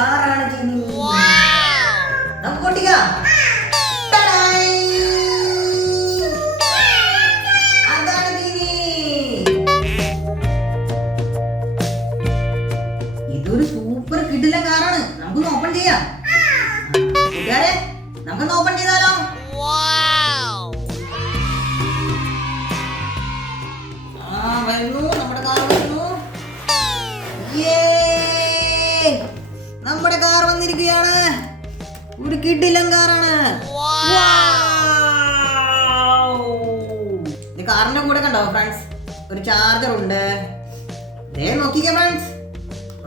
കാറാണ് ജീനി. നമുക്ക് പൊട്ടിക്കാം. അതാണ് ജീനി. ഇതൊരു സൂപ്പർ കിടിലൻ കാറാണ്. നമുക്കൊന്ന് ഓപ്പൺ ചെയ്യാം. കൂട്ടുകാരെ, നമുക്കൊന്ന് ഓപ്പൺ ചെയ്താലോ? വരുന്നു, നമ്മുടെ കാർ വരുന്നു. നമ്മുടെ കാർ വന്നിരിക്കുകയാണ്. ഒരു കിടിലൻ കാറാണ്. കാറിന്റെ കൂടെ കണ്ടോ ഫ്രണ്ട്സ്, ഒരു ചാർജർ ഉണ്ട്. നോക്കിക്കേ ഫ്രണ്ട്സ്,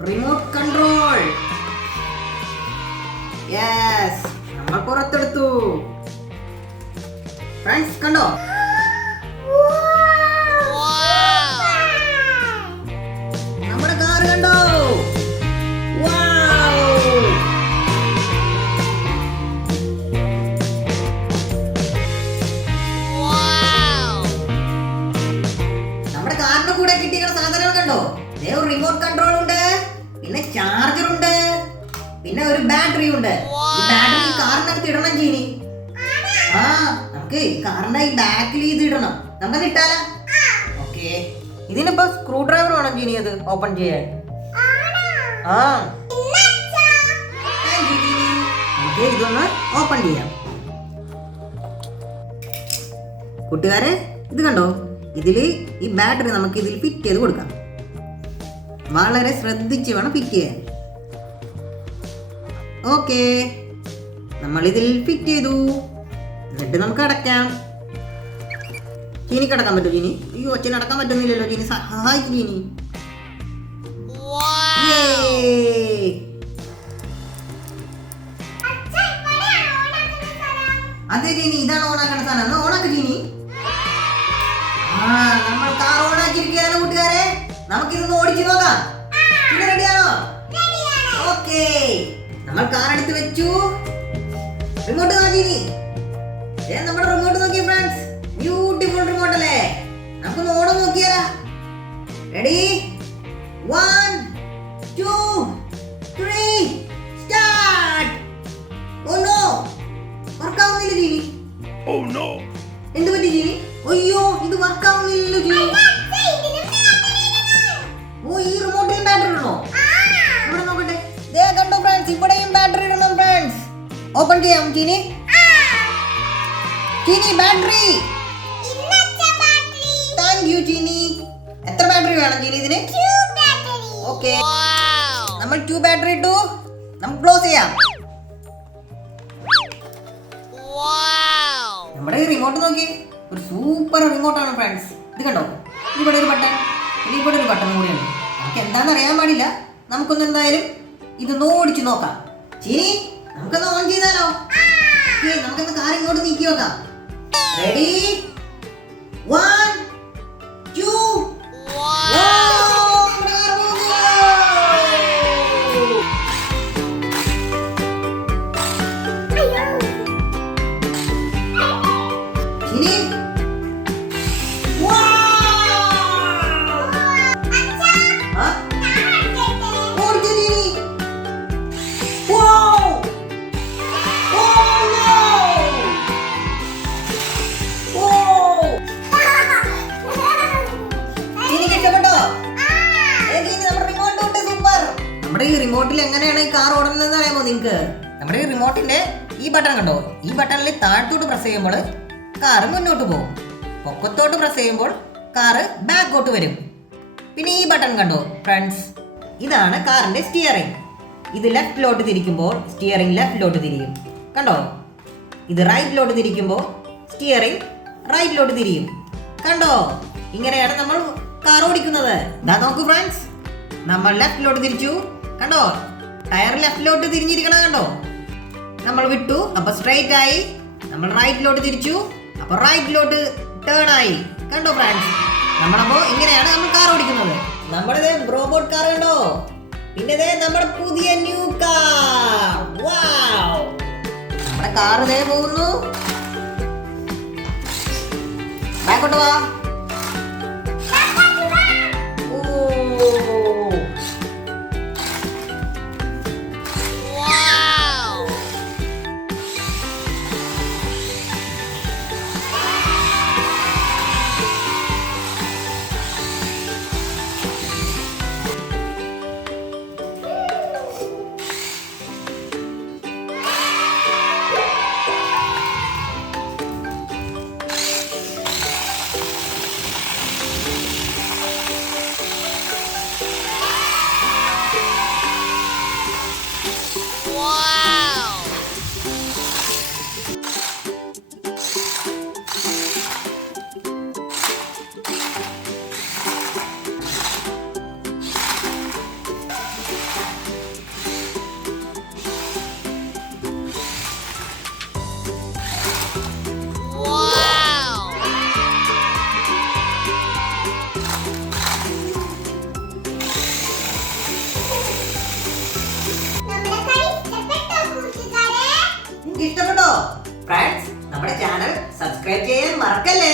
റിമോട്ട് കൺട്രോൾ. യെസ്, നമ്മൾ പുറത്തെടുത്തു. ഫ്രണ്ട്സ് കണ്ടോ, നമ്മുടെ കാർ കണ്ടോ. നമ്മുടെ കാറിന്റെ കൂടെ കിട്ടിയ സാധനങ്ങൾ കണ്ടോ. ഒരു റിമോട്ട് കൺട്രോൾ ഉണ്ട്, പിന്നെ ചാർജർ ഉണ്ട്, പിന്നെ ഒരു ബാറ്ററി ഉണ്ട്. ഈ ബാറ്ററി കാറിനകത്ത് ഇടണം ജീനി. നമുക്ക് കാറിന്റെ ഈ ബാക്കിൽ ഇത് ഇടണം. നമുക്ക് ഇട്ടാലോ? ഓക്കെ. ഇതിനിപ്പോ സ്ക്രൂ ഡ്രൈവർ വേണം ജീനി അത് ഓപ്പൺ ചെയ്യാൻ. ഇതൊന്ന് ഓപ്പൺ ചെയ്യാം. കൂട്ടുകാരെ, ഇത് കണ്ടോ, ഇതില് ഈ ബാറ്ററി നമുക്ക് ഇതിൽ ഫിറ്റ് ചെയ്ത് കൊടുക്കാം. വളരെ ശ്രദ്ധിച്ച് വേണം ഫിറ്റ് ചെയ്യാൻ. ഓക്കെ, നമ്മൾ ഇതിൽ ഫിറ്റ് ചെയ്തു. എന്നിട്ട് നമുക്ക് അടയ്ക്കാം. ചീനിക്ക് അടക്കാൻ പറ്റും ജീനി? അയ്യോ, അച്ഛൻ അടക്കാൻ പറ്റുന്നില്ലല്ലോ. ജീനി സഹായിക്കും ജീനി. അതെ ജീനി, ഇതാണ് ഓണാക്കണ സാധനം. ഓണാക്ക് ജീനി. നമ്മൾ കാർ ഓണാക്കിയിരിക്കുകയാണ് കൂട്ടുകാരെ. നമുക്കിതൊന്ന് ഓടിച്ചു നോക്കാം. റെഡിയാണോ? ഓക്കെ, നമ്മൾ കാർ എടുത്ത് വെച്ചു. റിമോട്ട് നോക്കി. നമ്മുടെ റിമോട്ട് നോക്കി ഫ്രണ്ട്സ്. ബ്യൂട്ടിഫുൾ റിമോട്ട് അല്ലേ? നമുക്കൊന്ന് ഓണം നോക്കിയാലോ? Ready, 1 2 3 start. Oh no, work ആവുന്നില്ല ജീനി. ഓ നോ, എന്ത് പറ്റി ജീനി? അയ്യോ, ഇത് വർക്ക് ആവുന്നില്ലല്ലോ ജീനി. ഓ, ഈ റിമോട്ടിൽ ബാറ്ററി ഇടണോ? ഇവിടെ നോക്കട്ടെ. ദേ കണ്ടോ ഫ്രണ്ട്സ്, ഇവിടെയും ബാറ്ററി ഇടണം ഫ്രണ്ട്സ്. ഓപ്പൺ ചെയ്യാം ജീനി. ജീനി, ബാറ്ററി. താങ്ക് യു ജീനി. എത്ര ബാറ്ററി വേണം ജീനി ഇതിന്? ഓക്കെ, നമ്മൾ 2 ബാറ്ററി ഇട്ടു. നമുക്ക് ക്ലോസ് ചെയ്യാം. നമ്മുടെ ഈ റിമോട്ട് നോക്കി, ഒരു സൂപ്പർ റിമോട്ടാണ് ഫ്രണ്ട്സ്. ഇത് കണ്ടോ, ഇവിടെ ഒരു ബട്ടൺ, ഇവിടെ ഒരു ബട്ടൺ കൂടിയുണ്ട്. നമുക്ക് എന്താണെന്ന് അറിയാൻ പാടില്ല. നമുക്കൊന്ന് എന്തായാലും ഇതൊന്ന് ഓടിച്ചു നോക്കാം. ചീനി, നമുക്കൊന്ന് ഓൺ ചെയ്താലോ? നമുക്കൊന്ന് കാർ ഇങ്ങോട്ട് നീക്കി നോക്കാം. റെഡി, 1 2 നമ്മുടെ ഈ റിമോട്ടിൽ എങ്ങനെയാണ് ഈ കാർ ഓടുന്നതെന്ന് അറിയാമോ നിങ്ങൾക്ക്? നമ്മുടെ ഈ റിമോട്ടിന്റെ ഈ ബട്ടൺ കണ്ടോ, ഈ ബട്ടണിൽ താഴത്തോട്ട് പ്രസ് ചെയ്യുമ്പോൾ കാറ് മുന്നോട്ട് പോകും. പൊക്കത്തോട്ട് പ്രസ് ചെയ്യുമ്പോൾ കാറ് ബാക്കോട്ട് വരും. പിന്നെ ഈ ബട്ടൺ കണ്ടോ ഫ്രണ്ട്സ്, ഇതാണ് കാറിന്റെ സ്റ്റിയറിംഗ്. ഇത് ലെഫ്റ്റിലോട്ട് തിരിക്കുമ്പോൾ സ്റ്റിയറിംഗ് ലെഫ്റ്റിലോട്ട് തിരിയും. കണ്ടോ, ഇത് റൈറ്റിലോട്ട് തിരിക്കുമ്പോൾ സ്റ്റിയറിംഗ് റൈറ്റിലോട്ട് തിരിയും. കണ്ടോ, ഇങ്ങനെയാണ് നമ്മൾ കാർ ഓടിക്കുന്നത്. ഇതാ നോക്കൂ ഫ്രണ്ട്സ്, നമ്മൾ ലെഫ്റ്റിലോട്ട് തിരിച്ചു. കണ്ടോ, ടയർ ലെഫ്റ്റിലോട്ട് തിരിഞ്ഞിരിക്കണ കണ്ടോ. നമ്മൾ വിട്ടു, അപ്പൊ സ്ട്രൈറ്റ് ആയി. നമ്മൾ റൈറ്റിലോട്ട് തിരിച്ചു, അപ്പൊ റൈറ്റിലോട്ട് ടേൺ ആയി. കണ്ടോ ഫ്രണ്ട്സ്, നമ്മളപ്പോ ഇങ്ങനെയാണ് നമ്മൾ കാർ ഓടിക്കുന്നത്. നമ്മുടെ റോബോട്ട് കാർ കണ്ടോ. പിന്നെ നമ്മുടെ പുതിയ ന്യൂ കാർ. വൗ, നമ്മുടെ കാർ ദേ പോകുന്നു. ബാക്കോട്ട് വാ. സബ്സ്ക്രൈബ് ചെയ്യാൻ മറക്കല്ലേ.